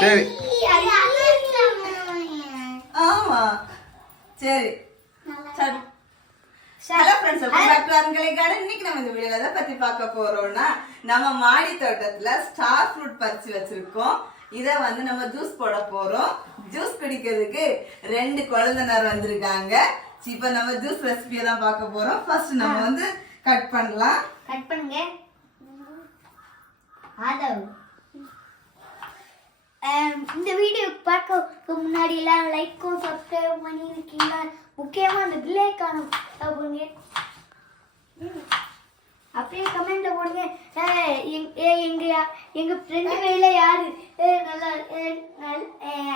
சரி ஆமா சரி hello friends, welcome back to Arungalai garden. இன்னைக்கு நம்ம இந்த வீடியோல எதை பத்தி பார்க்க போறோம்னா, நம்ம மாடி தோட்டத்துல ஸ்டார் ஃப்ரூட் பறிச்சு வச்சிருக்கோம். இத வந்து நம்ம ஜூஸ் போட போறோம். ஜூஸ் குடிக்கிறதுக்கு 2 குழந்தைனர் வந்திருக்காங்க. இப்போ நம்ம ஜூஸ் ரெசிபியை தான் பார்க்க போறோம். ஃபர்ஸ்ட் நம்ம வந்து கட் பண்ணலாம். கட் பண்ணுங்க. ஆதவ் இந்த வீடியோ பார்க்க முன்னாடி எல்லாம் லைக்கும் சப்ஸ்கிரைப் பண்ணிருக்கீங்க. முக்கியமா அந்த பில் ஐகானை போடுங்க. அப்படியே கமெண்ட்ல போடுங்க. எங்க ஃப்ரெண்டு கையில யாரு நல்லா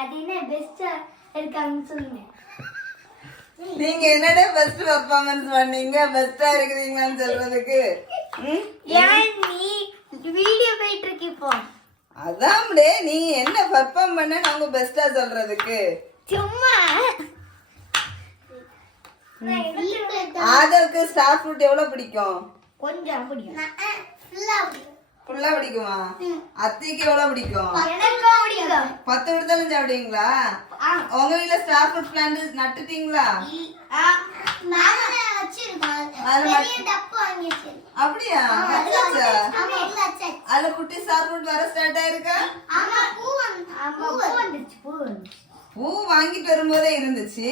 அது என்ன பெஸ்டா இருக்காங்கன்னு சொல்லுங்க. நீங்க என்னடா பெஸ்ட் பெர்ஃபார்மன்ஸ் பண்ணீங்க, பெஸ்டா இருக்கீங்கன்னு சொல்றதுக்கு? ஏன் நீ வீடியோ போயிட்டு இருக்கு இப்போ? அதான்டே, நீ என்ன பெர்ஃபார்ம் பண்ண நாங்க பெஸ்டா சொல்றதுக்கு? சும்மா ஆதவுக்கு ஸ்டார் ஃப்ரூட் எவ்வளவு பிடிக்கும்? கொஞ்சம் பிடிக்கும். ஃபுல்லா பிடிக்குமா? அத்தைக்கு எவ்வளவு பிடிக்கும்? எனக்கும் பிடிக்கும். 10 விடுதலும் சாப்பிடுவீங்களா? உங்க வீட்ல ஸ்டார் ஃப்ரூட் பிளான்ட் நட்டுட்டீங்களா? அப்படியா? அதுல குட்டி ஸ்டார் ஃப்ரூட் வர ஸ்டார்ட் ஆயிருக்கா? பூ வாங்கிட்டு வரும்போதே இருந்துச்சு.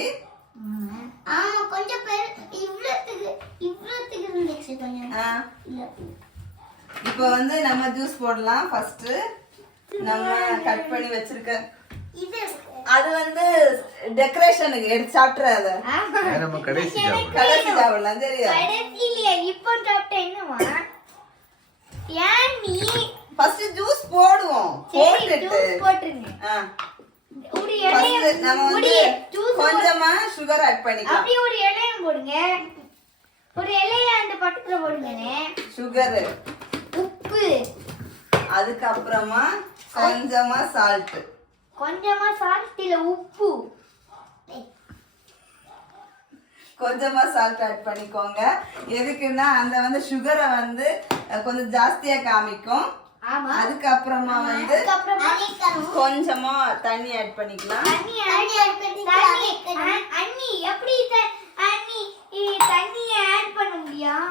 இப்போ வந்து நம்ம ஜூஸ் போடலாம். ஃபர்ஸ்ட் நம்ம கட் பண்ணி வச்சிருக்க அது வந்து டெக்கரேஷனுக்கு எடுத்து சாப்பிட்றாத. நம்ம கடைசி கடைசி சாப்பிடலாம். சரியா? இப்போ சாப்பிட்டா என்னவா? ஏன் நீ ஃபர்ஸ்ட் ஜூஸ் போடுவோம். போட்டுட்டு ஒரு first நம்ம வந்து கொஞ்சமா சுகர் ஆட் பண்ணிக்கலாம். அப்படியே ஒரு இலையும் போடுங்க. ஒரு இலைய அந்த பக்கத்துல போடுங்கனே. சுகர், உப்பு, அதுக்கு அப்புறமா கொஞ்சமா சால்ட். கொஞ்சமா சால்ட் இல்ல உப்பு. கொஞ்சமா சால்ட் ஆட் பண்ணிக்கோங்க. எதுக்குன்னா அந்த வந்து சுகரை வந்து கொஞ்சம் ஜாஸ்தியா காமிக்கும். ஆமா. அதுக்கு அப்புறமா வந்து கொஞ்சமா தண்ணி ஆட் பண்ணிக்கலாம். அண்ணி எப்படி தண்ணியை ஆட் பண்ண முடியும்?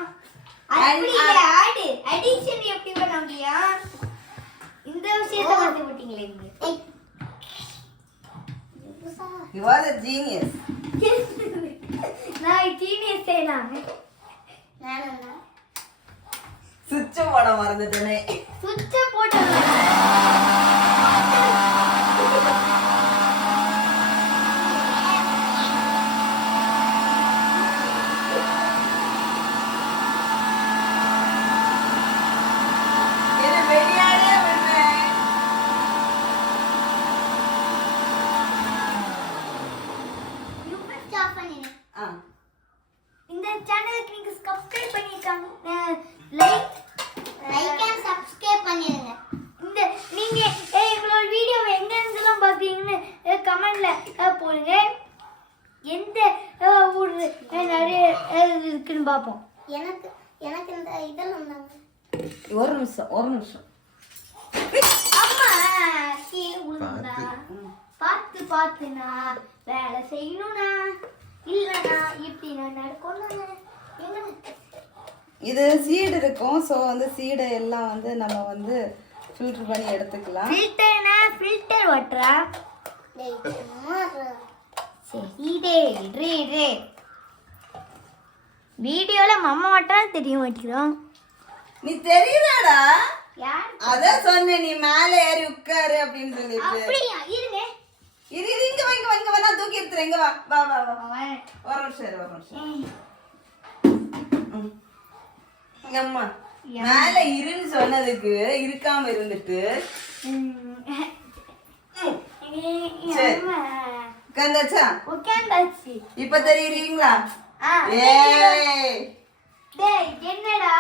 அப்படி ஆட் அடிஷன் எப்படி பண்ண முடியும்? இந்த விஷயத்தை வந்து விட்டீங்களே நீங்க. You are a genius. நான் ஜீனியஸ் செய்யலாம். சுவிட்ச் போட மறந்துட்டேனே. சுவிட்ச் போட்டு இந்த சேனலுக்கு நீங்க சப்ஸ்கிரைப் பண்ணிருக்காங்க. லைக் அண்ட் சப்ஸ்கிரைப் பண்ணிருங்க. இந்த நீங்க எங்களோட வீடியோவை எங்க இருந்தெல்லாம் பாத்தீங்கன்னு கமெண்ட்ல போடுங்க. எந்த ஊர் நிறைய இருக்குன்னு பாப்போம். எனக்கு இந்த இதெல்லாம் தாங்க. ஒரு நிமிஷம் அம்மா உளுந்தா பார்த்துனா வேலை செய்யணும்னா இல்லனா இப்படி நடக்கணும். இது சீடு இருக்கும். ஸோ வந்து சீடை எல்லாம் வந்து நம்ம வந்து ஃபில்டர் பண்ணி எடுத்துக்கலாம். ஃபில்டர் வாட்டரா? சரி வீடியோல மம்மா வாட்டரா தெரிய மாட்டேங்கிறோம். நீ தெரியுதாடா? யார்? அதான் சொன்னேன், நீ மேலே ஏறி உட்காரு அப்படின்னு சொல்லிட்டு. அப்படியா? இருங்க இங்க வா, நான் தூக்கி எடுத்துறேன். இங்க வா. ஒரு நிமிஷம். அம்மா மேல இருன்னு சொன்னதுக்கு இருக்காம இருந்துட்டு உட்காந்தாச்சா? உட்காந்தாச்சு. இப்ப தெரியுறீங்களா? என்னடா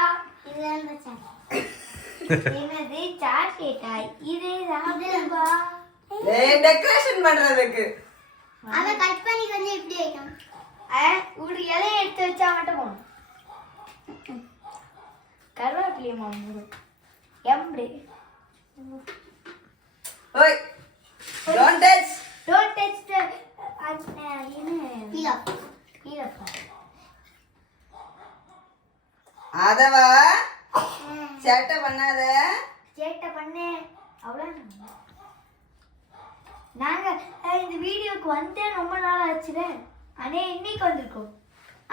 என்னது சாக்லேட்டா? இது ராகுல்வா? டெக்கரேஷன் பண்றதுக்கு அத கட் பண்ணி கொஞ்சம் இப்படி வைக்கணும். ஒரு இலையை எடுத்து வச்சா மட்டும் போதும். கருவேப்பிலையை மாமூரு எப்படி? ஓய் நாங்க இந்த வீடியோக்கு வந்து ரொம்ப நாள் ஆச்சுல. அதே இன்னைக்கு வந்திருக்கோம்.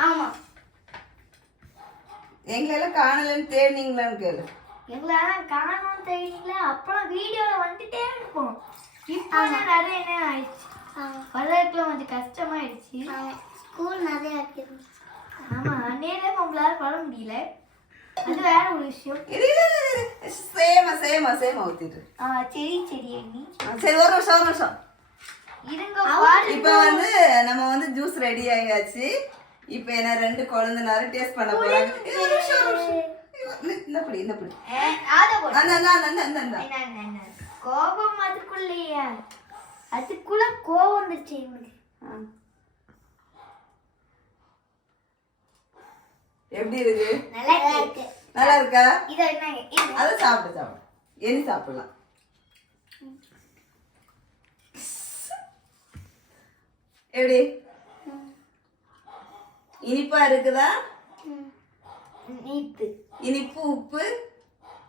ஆமா. எங்களெல்லாம் காணலன்னு தேடினீங்களான்னு கேளு. எங்களை காணோம் தெரியல. அப்புறம் வீடியோல வந்துட்டே இருப்போம். இப்போ நிறைய என்ன ஆயிடுச்சு. வளர்க்கலாம் கொஞ்சம் கஷ்டமாயிடுச்சு. ஸ்கூல் நிறைய இருக்குது. ஆமா நேரம் உங்களால வர முடியல. அது வேற ஒரு விஷயம். சேமா ஊத்திட்டு. சரி அண்ணி. சரி ஒரு நிமிஷம் இருங்க. இப்போ வந்து நம்ம வந்து ஜூஸ் ரெடி ஆயாச்சு. இப்போ என்ன 2 குழந்தைனாரும் டேஸ்ட் பண்ண போறாங்க. ஒரு நிமிஷம். இந்தப்படி கோபம் அதுக்குள்ளேயா? அதுக்குள்ள கோபம் வந்துருச்சு எங்களுக்கு. எப்படி இருக்கு? நல்லா இருக்கா? இத என்ன அத சாப்பிடு இனி சாப்பிடலாம். எப்படி இனிப்பா இருக்குதா? இனிப்பு உப்பு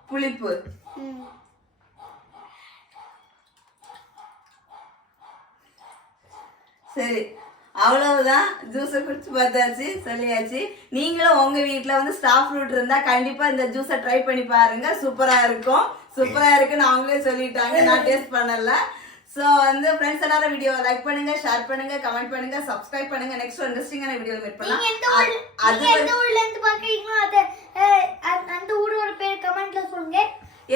புளிப்பு. சரி அவ்வளவுதான். ஜூஸை குடிச்சு பார்த்தாச்சு, சொல்லியாச்சு. நீங்களும் உங்க வீட்டுல வந்து ஸ்டார் ஃப்ரூட் இருந்தா கண்டிப்பா இந்த ஜூஸை ட்ரை பண்ணி பாருங்க. சூப்பரா இருக்கும். சூப்பரா இருக்குன்னு அவங்களே சொல்லிட்டாங்க, நான் டேஸ்ட் பண்ணல. ஸோ வந்து ஃப்ரெண்ட்ஸ் எல்லாரும் வீடியோவை லைக் பண்ணுங்க, ஷேர் பண்ணுங்க, கமெண்ட் பண்ணுங்க, சப்ஸ்கிரைப் பண்ணுங்க. நெக்ஸ்ட் இன்ட்ரெஸ்டிங்கான வீடியோல மீட் பண்ணலாம். எந்த ஊர்ல இருந்து பாக்குறீங்களோ அந்த ஊரோட பேர் கமெண்ட்ல சொல்லுங்க.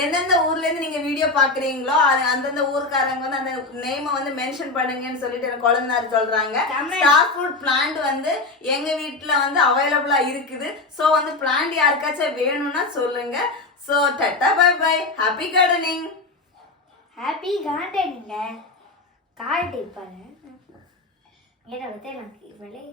எந்தெந்த ஊர்ல இருந்து நீங்க வீடியோ பாக்குறீங்களோ அந்தந்த ஊர்க்காரங்க வந்து அந்த நேமை வந்து மென்ஷன் பண்ணுங்கன்னு சொல்லிட்டு எனக்கு குழந்தைனார் சொல்றாங்க. ஸ்டார் ஃப்ரூட் பிளான்ட் வந்து எங்க வீட்டுல வந்து அவைலபிளா இருக்குது. ஸோ வந்து பிளான்ட் யாருக்காச்சும் வேணும்னா சொல்லுங்க. So tata bye bye. Happy gardening. Happy gardening. Card பாரு. ஏன்னா வந்து எனக்கு இவளே